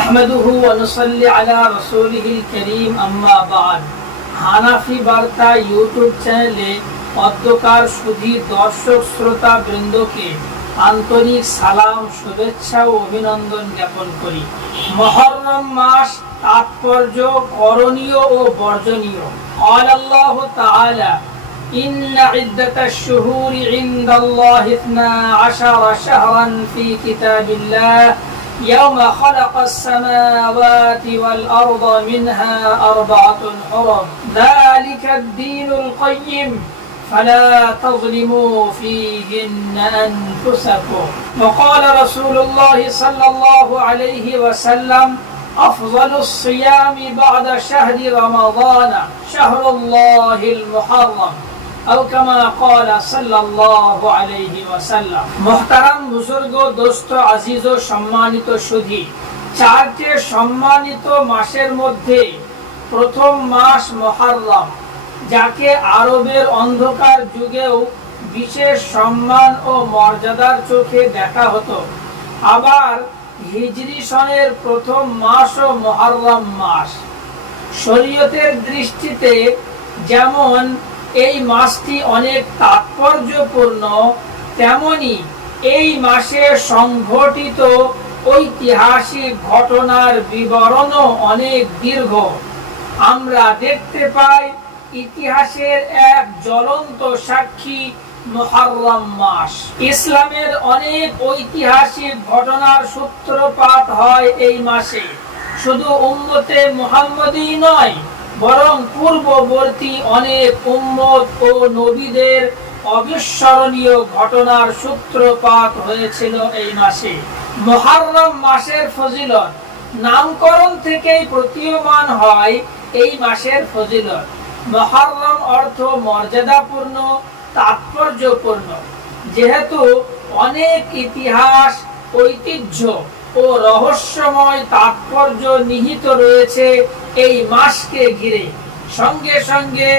নাহমাদুহু ওয়া নুসাল্লি আলা রাসূলিহিল কারীম, আম্মা বা'দ। হানাফি বার্তা ইউটিউব চ্যানেলে অধ্যকার সুধী দর্শক শ্রোতা বৃন্দকে আন্তরিক সালাম, শুভেচ্ছা ও অভিনন্দন জ্ঞাপন করি। মুহররম মাস, তাৎপর্য, করণীয় ও বর্জনীয়। আল্লাহু তাআলা ইন্না ইদ্দাতাশ শুহুরি ইনদাল্লাহি 12 শাহরান ফি কিতাবিল্লাহ ইয়াওমা খালাকাস সামাওয়াতি ওয়াল আরদা মিনহা আরবাআতুন হুরুম যালিকাদ দীনুল কাইয়্যিম فلا تظلموا فيهن أنفسكم. وقال رسول الله صلى الله عليه وسلم أفضل الصيام بعد شهر رمضان شهر الله المحرم أو كما قال صلى الله عليه وسلم. محترم বুজুর্গ, দোস্ত, আজিজ ও সম্মানিত সুধী, চারটি সম্মানিত মাসের মধ্যে প্রথম মাস মুহররম, যাকে আরবের অন্ধকার যুগেও বিশেষ সম্মান ও মর্যাদার চোখে দেখা হতো। আবার হিজরি সনের প্রথম মাসও মুহররম মাস। শরীয়তের দৃষ্টিতে যেমন এই মাসটি অনেক তাৎপর্যপূর্ণ, তেমনি এই মাসে সংঘটিত ঐতিহাসিক ঘটনার বিবরণও অনেক দীর্ঘ। আমরা দেখতে পাই ইতিহাসের এক জ্বলন্ত সাক্ষী মুহররম মাস। ইসলামের অনেক ঐতিহাসিক ঘটনার সূত্রপাত হয় এই মাসে। শুধু উম্মতে মুহাম্মদী নয়, বরং পূর্ববর্তী অনেক উম্মত ও নবীদের অবিস্মরণীয় ঘটনার সূত্রপাত হয়েছিল এই মাসে। মুহররম মাসের ফজিলত নামকরণ থেকেই প্রতীয়মান হয় এই মাসের ফজিলত। মুহররম অর্থ মর্যাদাপূর্ণ, তাৎপর্যপূর্ণ। যেহেতু অনেক ইতিহাস, ঐতিহ্য ও রহস্যময় তাৎপর্য নিহিত রয়েছে এই মাসকে ঘিরে, সঙ্গে সঙ্গে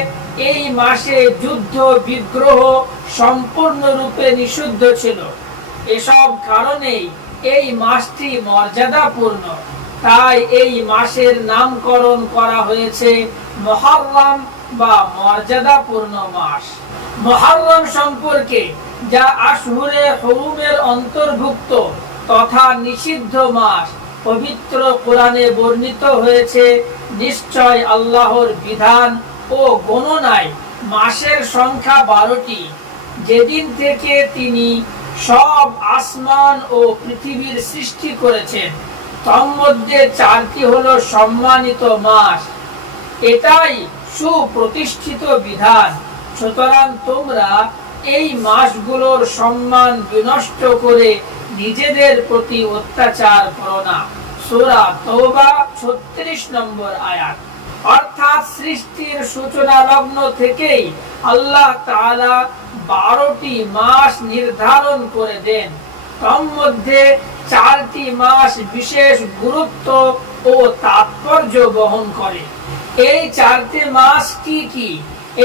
এই মাসে যুদ্ধ বিগ্রহ সম্পূর্ণরূপে নিষিদ্ধ ছিল। এসব কারণেই এই মাসটি মর্যাদাপূর্ণ। তাই এই মাসের নামকরণ করা হয়েছে মুহররম বা মর্যাদাপূর্ণ মাস। মুহররম সম্পর্কে, যা আশহুরে হুরুমের অন্তর্ভুক্ত তথা নিষিদ্ধ মাস, পবিত্র কোরআনে বর্ণিত হয়েছে। নিশ্চয় আল্লাহর বিধান ও গণনায় মাসের সংখ্যা 12টি, যেদিন থেকে তিনি সব আসমান ও পৃথিবীর সৃষ্টি করেছেন। তন্মধ্যে 4টি হলো সম্মানিত মাস। এটাই সুপ্রতিষ্ঠিত বিধান। সুতরাং তোমরা এই মাসগুলোর সম্মান বিনষ্ট করে নিজেদের প্রতি অত্যাচার করো না। সূরা তাওবা 36 নম্বর আয়াত। অর্থাৎ সৃষ্টির সূচনা লগ্ন থেকেই আল্লাহ তাআলা 12টি মাস নির্ধারণ করে দেন। তন্মধ্যে 4টি মাস বিশেষ গুরুত্ব ও তাৎপর্য বহন করে। এই 4টি মাস কি কি,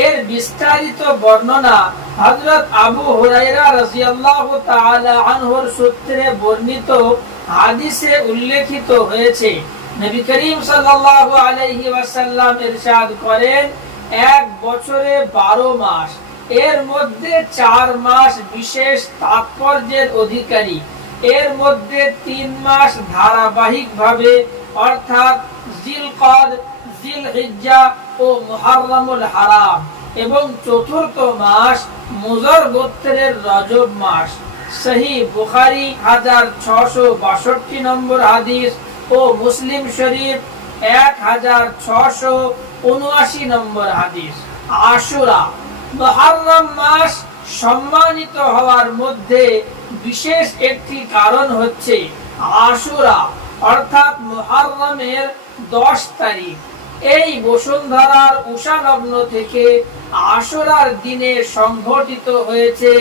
এর বিস্তারিত বর্ণনা হযরত আবু হুরায়রা রাদিয়াল্লাহু তাআলা আনহুর সূত্রে বর্ণিত হাদিসে উল্লেখিত হয়েছে। নবী করিম সাল্লাল্লাহু আলাইহি ওয়াসাল্লাম ইরশাদ করেন, এক বছরে 12 মাস, এর মধ্যে 4 মাস বিশেষ তাৎপর্যের অধিকারী। এর মধ্যে 3 মাস ধারাবাহিকভাবে, অর্থাৎ জিলকদ, জিলহিজ্জা ও মুহররমুল হারাম, এবং চতুর্থ মাস মুজর গোত্রের রজব মাস। সহিহ বুখারী 1662 নম্বর হাদিস ও মুসলিম শরীফ 1679 নম্বর হাদিস। আশুরা। মুহররম মাস সম্মানিত হওয়ার মধ্যে বিশেষ একটি কারণ হচ্ছে আশুরা, অর্থাৎ মুহররমের 10 তারিখ। এই বসুন্ধরার উষালগ্ন থেকে আশুরার দিনে সংঘটিত হয়েছে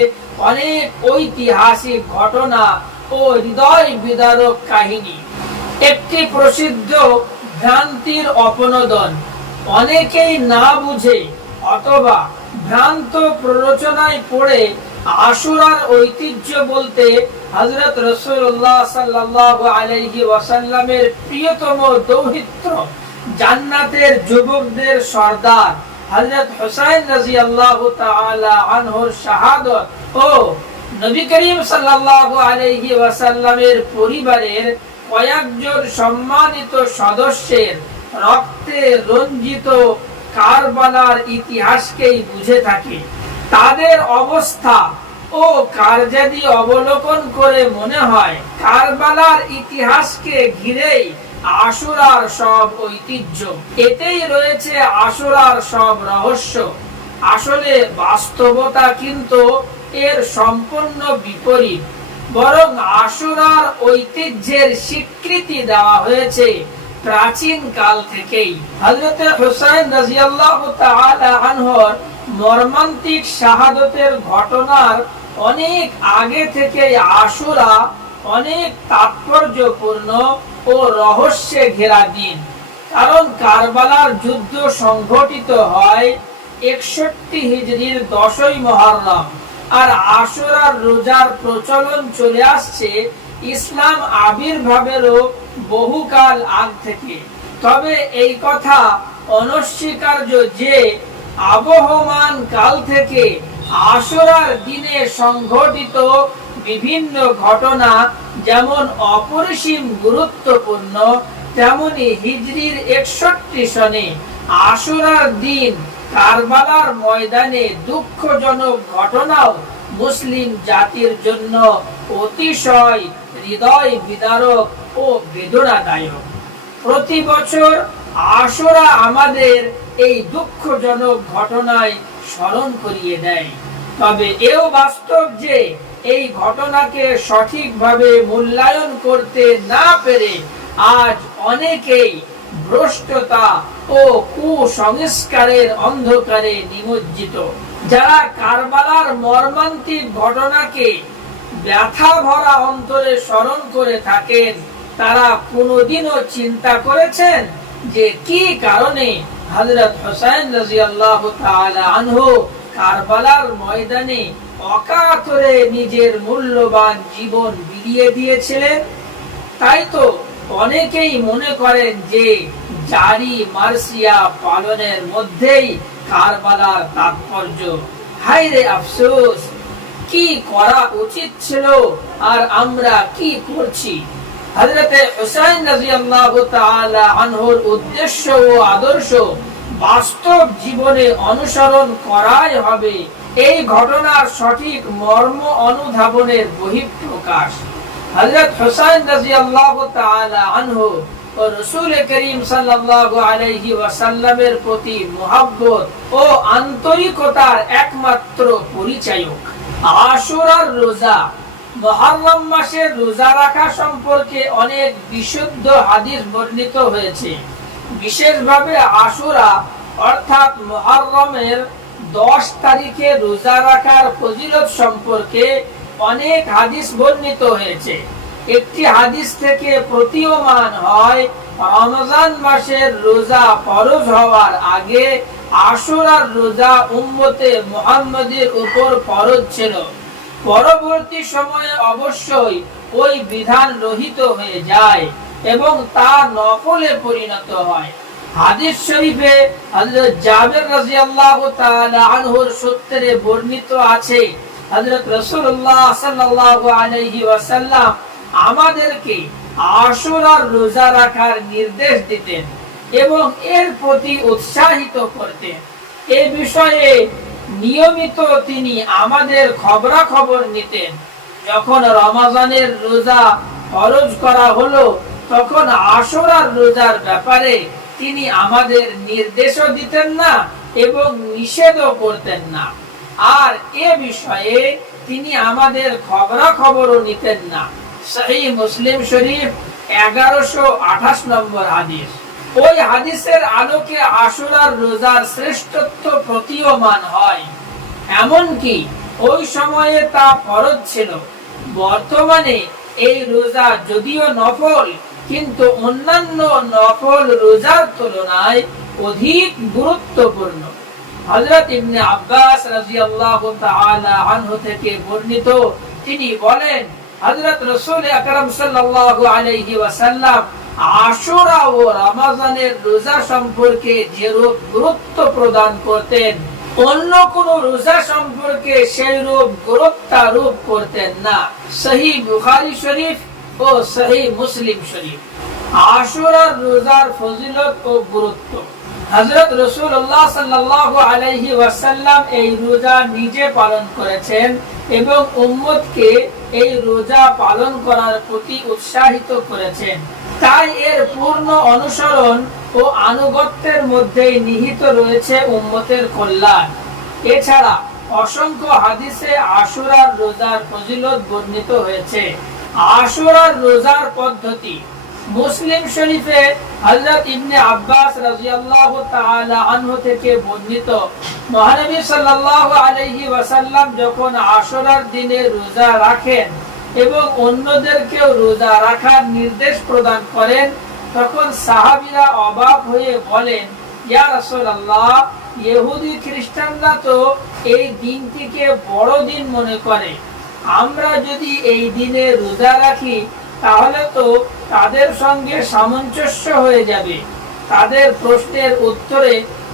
অনেক ঐতিহাসিক ঘটনা ও হৃদয় বিদারক কাহিনী। একটি প্রসিদ্ধ ভ্রান্তির অপনোদন। অনেকেই না বুঝে অথবা ভ্রান্ত প্ররোচনায় পড়ে আশুরার ঐতিহ্য বলতে হযরত রাসূলুল্লাহ সাল্লাল্লাহু আলাইহি ওয়াসাল্লামের প্রিয়তম দৌহিত্র, জান্নাতের যুবকদের সর্দার হযরত হুসাইন রাদিয়াল্লাহু তাআলা আনহুর শাহাদাত ও নবী করিম সাল্লাল্লাহু আলাইহি ওয়াসাল্লামের পরিবারের কয়েকজন সম্মানিত সদস্যের রক্তে রঞ্জিত কারবালার ইতিহাসকেই বুঝে থাকি। তাদের অবস্থা ও কারজাদি অবলোকন করে মনে হয় কারবালার ইতিহাসকে ঘিরেই আশুরার সব ঐতিহ্য, এতেই রয়েছে আশুরার সব রহস্য। আসলে বাস্তবতা কিন্তু এর সম্পূর্ণ বিপরীত। বরং আশুরার ঐতিহ্যের স্বীকৃতি দেওয়া হয়েছে প্রাচীন কাল থেকেই। হযরত হুসাইন রাদিয়াল্লাহু তাআলা আনহুর মর্মান্তিক শাহাদাতের ঘটনার অনেক আগে থেকেই আশুরা অনেক তাৎপর্যপূর্ণ ও রহস্যে ঘেরা দিন। কারণ কারবালার যুদ্ধ সংঘটিত হয় 61 হিজরির 10ই মুহররম, আর আশুরার রোজার প্রচলন চলে আসছে ইসলাম আবির্ভাবেরও বহুকাল আগ থেকে। তবে এই কথা অনস্বীকার্য যে আবহমান কাল থেকে আশুরার দিনে সংঘটিত বিভিন্ন ঘটনা যেমন অপরিসীম গুরুত্বপূর্ণ, তেমনি হিজরির 61 সনে আশুরার দিন কারবালার ময়দানে দুঃখজনক ঘটনাও মুসলিম জাতির জন্য অতিশয় হৃদয় বিদারক ও বেদনাদায়ক। প্রতি বছর আশুরা আমাদের এই দুঃখজনক ঘটনায় স্মরণ করিয়ে দেয়। তবে এও বাস্তব যে এই ঘটনাকে সঠিকভাবে মূল্যায়ন করতে না পেরে আজ অনেকেই ভ্রষ্টতা ও কুসংস্কারের অন্ধকারে নিমজ্জিত। যারা কারবালার মর্মান্তিক ঘটনাকে ব্যথা ভরা অন্তরে স্মরণ করে থাকেন, তারা কোনোদিনও চিন্তা করেছেন যে কি কারণে হযরত হুসাইন রাদিয়াল্লাহু তাআলা আনহু কারবালার ময়দানে অকাতরে নিজের মূল্যবান জীবন বিলিয়ে দিয়েছিলেন? তাই তো অনেকেই মনে করেন যে জারি মার্সিয়া পালনের মধ্যেই কারবালার তাৎপর্য। হায় রে আফসোস, কি করা উচিত ছিল আর আমরা কি করছি। হযরত হুসাইন রাদিয়াল্লাহু তাআলা আনহুর উদ্দেশ্য ও আদর্শ বাস্তব জীবনে অনুসরণ করাই হবে এই ঘটনার সঠিক মর্ম অনুধাবনের বহিঃপ্রকাশ। হযরত হুসাইন রাদিয়াল্লাহু তাআলা আনহু ও রাসূল করিম সাল্লাল্লাহু আলাইহি ওয়াসাল্লামের প্রতি মুহাব্বত ও আন্তরিকতার একমাত্র পরিচায়ক। আশুরার রোজা, মুহররম মাসের রোজা রাখা সম্পর্কে অনেক বিশুদ্ধ হাদিস বর্ণিত হয়েছে। বিশেষভাবে আশুরা অর্থাৎ মুহররমের 10 তারিখে রোজা রাখার ফজিলত সম্পর্কে অনেক হাদিস বর্ণিত হয়েছে। একটি হাদিস থেকে প্রতীয়মান হয় রমজান মাসের রোজা ফরজ হওয়ার আগে আশুরার রোজা উম্মতে মুহাম্মাদের উপর ফরজ ছিল। পরবর্তী সময়ে অবশ্যই ওই বিধান রহিত হয়ে যায় এবং তা নফলে পরিণত হয়। হাদিস শরীফে হযরত জাবের রাদিয়াল্লাহু তাআলা আনহুর সূত্রে বর্ণিত আছে, হযরত রাসূলুল্লাহ সাল্লাল্লাহু আলাইহি ওয়াসাল্লাম আমাদেরকে আশুরার রোজা রাখার নির্দেশ দিতেন এবং এর প্রতি উৎসাহিত করতেন। এই বিষয়ে নিয়মিত তিনি আমাদের খবরাখবর নিতেন। যখন রমজানের রোজা ফরজ করা হলো, তখন আশুরার রোজার ব্যাপারে তিনি আমাদের নির্দেশও দিতেন না এবং নিষেধও করতেন না। আর এ বিষয়ে তিনি আমাদের খবরাখবরও নিতেন না। সহিহ মুসলিম শরীফ 1128 নম্বর হাদিস। ওই হাদিসের আলোকে আশুরার রোজার শ্রেষ্ঠত্ব প্রতীয়মান হয়। এমনকি ওই সময়ে তা ফরজ ছিল। বর্তমানে এই রোজা যদিও নফল, কিন্তু অন্যান্য নফল রোজার তুলনায় অধিক গুরুত্বপূর্ণ। হযরত ইবনে আব্বাস রাদিয়াল্লাহু তাআলা আনহু থেকে বর্ণিত, তিনি বলেন হযরত রাসূল আকরাম সাল্লাল্লাহু আলাইহি ওয়াসাল্লাম আশুরা ও রমজানের রোজা সম্পর্কে যেরূপ গুরুত্ব প্রদান করতেন, অন্য কোন রোজা সম্পর্কে সেই রূপ গুরুত্বারোপ করতেন না। সহিহ বুখারী শরীফ ও সহিহ মুসলিম শরীফ। আশুরার রোজার ফজিলত ও গুরুত্ব। হযরত রাসূলুল্লাহ সাল্লাল্লাহু আলাইহি ওয়াসাল্লাম এই রোজা নিজে পালন করেছেন এবং উম্মতকে এই রোজা পালন করার প্রতি উৎসাহিত করেছেন। তাই এর পূর্ণ অনুসরণ ও আনুগত্যের মধ্যে নিহিত রয়েছে উম্মতের কল্যাণ। এছাড়া অসংখ্য হাদিসে আশুরার রোজার ফজিলত বর্ণিত হয়েছে। আশুরার রোজার পদ্ধতি। মুসলিম শরীফে হযরত ইবনে আব্বাস রাদিয়াল্লাহু তাআলা আনহু থেকে বর্ণিত, মহানবী সাল্লাল্লাহু আলাইহি ওয়াসাল্লাম যখন আশুরার দিনে রোজা রাখেন এবং অন্যদেরকেও রোজা রাখার নির্দেশ প্রদান করেন, তখন সাহাবীরা অবাক হয়ে বলেন, ইয়া রাসূলুল্লাহ, ইহুদি খ্রিস্টানরা তো এই দিনটিকে বড় দিন মনে করে, আমরা যদি এই দিনে রোজা রাখি তাহলে তো তাদের সঙ্গে সামঞ্জস্য হয়ে যাবে। তাদের প্রশ্নের উত্তরে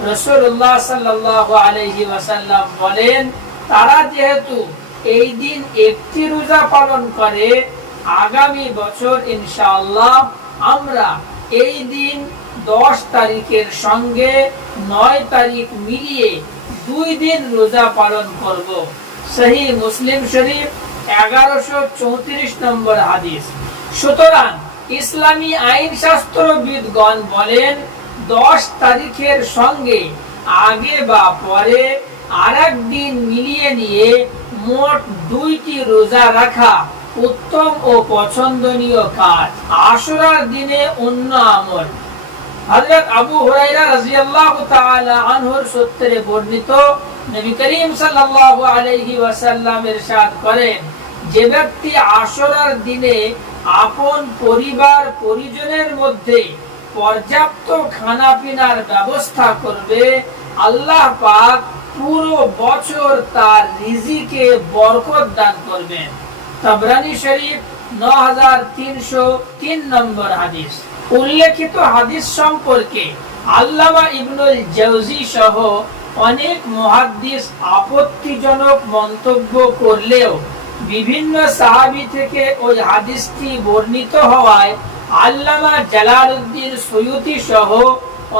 রাসূলুল্লাহ সাল্লাল্লাহু আলাইহি ওয়াসাল্লাম বলেন, তারা যেহেতু এই দিন একটি রোজা পালন করে, আগামী বছর ইনশাআল্লাহ আমরা এই দিন 10 তারিখের সঙ্গে 9 তারিখ মিলিয়ে 2 দিন রোজা পালন করব। সহিহ মুসলিম শরীফ 1134 নম্বর হাদিস। সুতরাং ইসলামী আইন শাস্ত্রবিদগণ বলেন, 10 তারিখের সঙ্গে আগে বা পরে আরেক দিন মিলিয়ে নিয়ে মোট 2টি রোজা রাখা উত্তম ও পছন্দনীয় কাজ। আশুরার দিনে অন্য আমল। হযরত আবু হুরায়রা রাদিয়াল্লাহু তাআলা আনহুর সূত্রে বর্ণিত, নবী করিম সাল্লাল্লাহু আলাইহি ওয়াসাল্লাম ইরশাদ করেন, যে ব্যক্তি আশুরার দিনে আপন পরিবার পরিজনের মধ্যে পর্যাপ্ত খানাপিনার ব্যবস্থা করবে, আল্লাহ পাক পুরো বছর তার রিজিকে বরকত দান করবেন। তাবরানী শরীফ 9303 নম্বর হাদিস। উল্লেখিত হাদিস সম্পর্কে আল্লামা ইবনুল জাওজি সহ অনেক মুহাদ্দিস আপত্তিজনক মন্তব্য করলেও বিভিন্ন সাহাবী থেকে ওই হাদিসটি বর্ণিত হওয়ায় আল্লামা জালালউদ্দিন সুয়ুতি সহ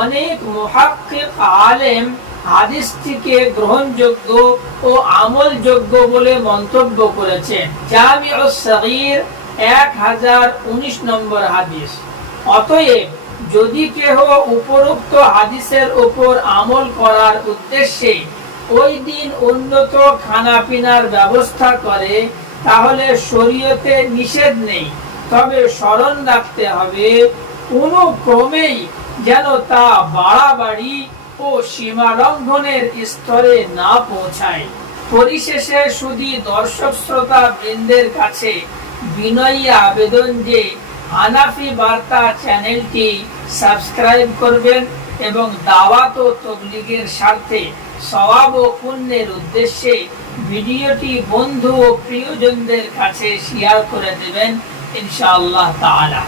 অনেক মুহাক্কিক আলেম হাদিসটিকে গ্রহণযোগ্য ও আমলযোগ্য বলে মন্তব্য করেছেন। জামিউস সগীর 1019 নম্বর হাদিস। অতএব যদি কেহ উপরোক্ত হাদিসের উপর আমল করার উদ্দেশ্যে ওই দিন উন্নত খানাপিনার ব্যবস্থা করে, তাহলে শরীয়তে নিষেধ নেই, তবে স্মরণ রাখতে হবে কোনো ক্রমেই যেন তা বাড়াবাড়ি ও সীমা লঙ্ঘনের স্তরে না পৌঁছায়। পরিশেষে শুধু দর্শক শ্রোতা বৃন্দের কাছে বিনয়ী আবেদন যে হানাফি বার্তা চ্যানেলটি সাবস্ক্রাইব করবেন এবং দাওয়াত ও তাবলীগের স্বার্থে সওয়াব ও পুণ্যের উদ্দেশ্যে ভিডিওটি বন্ধু ও প্রিয়জনদের কাছে শেয়ার করে দেবেন ইনশাআল্লাহ তাআলা।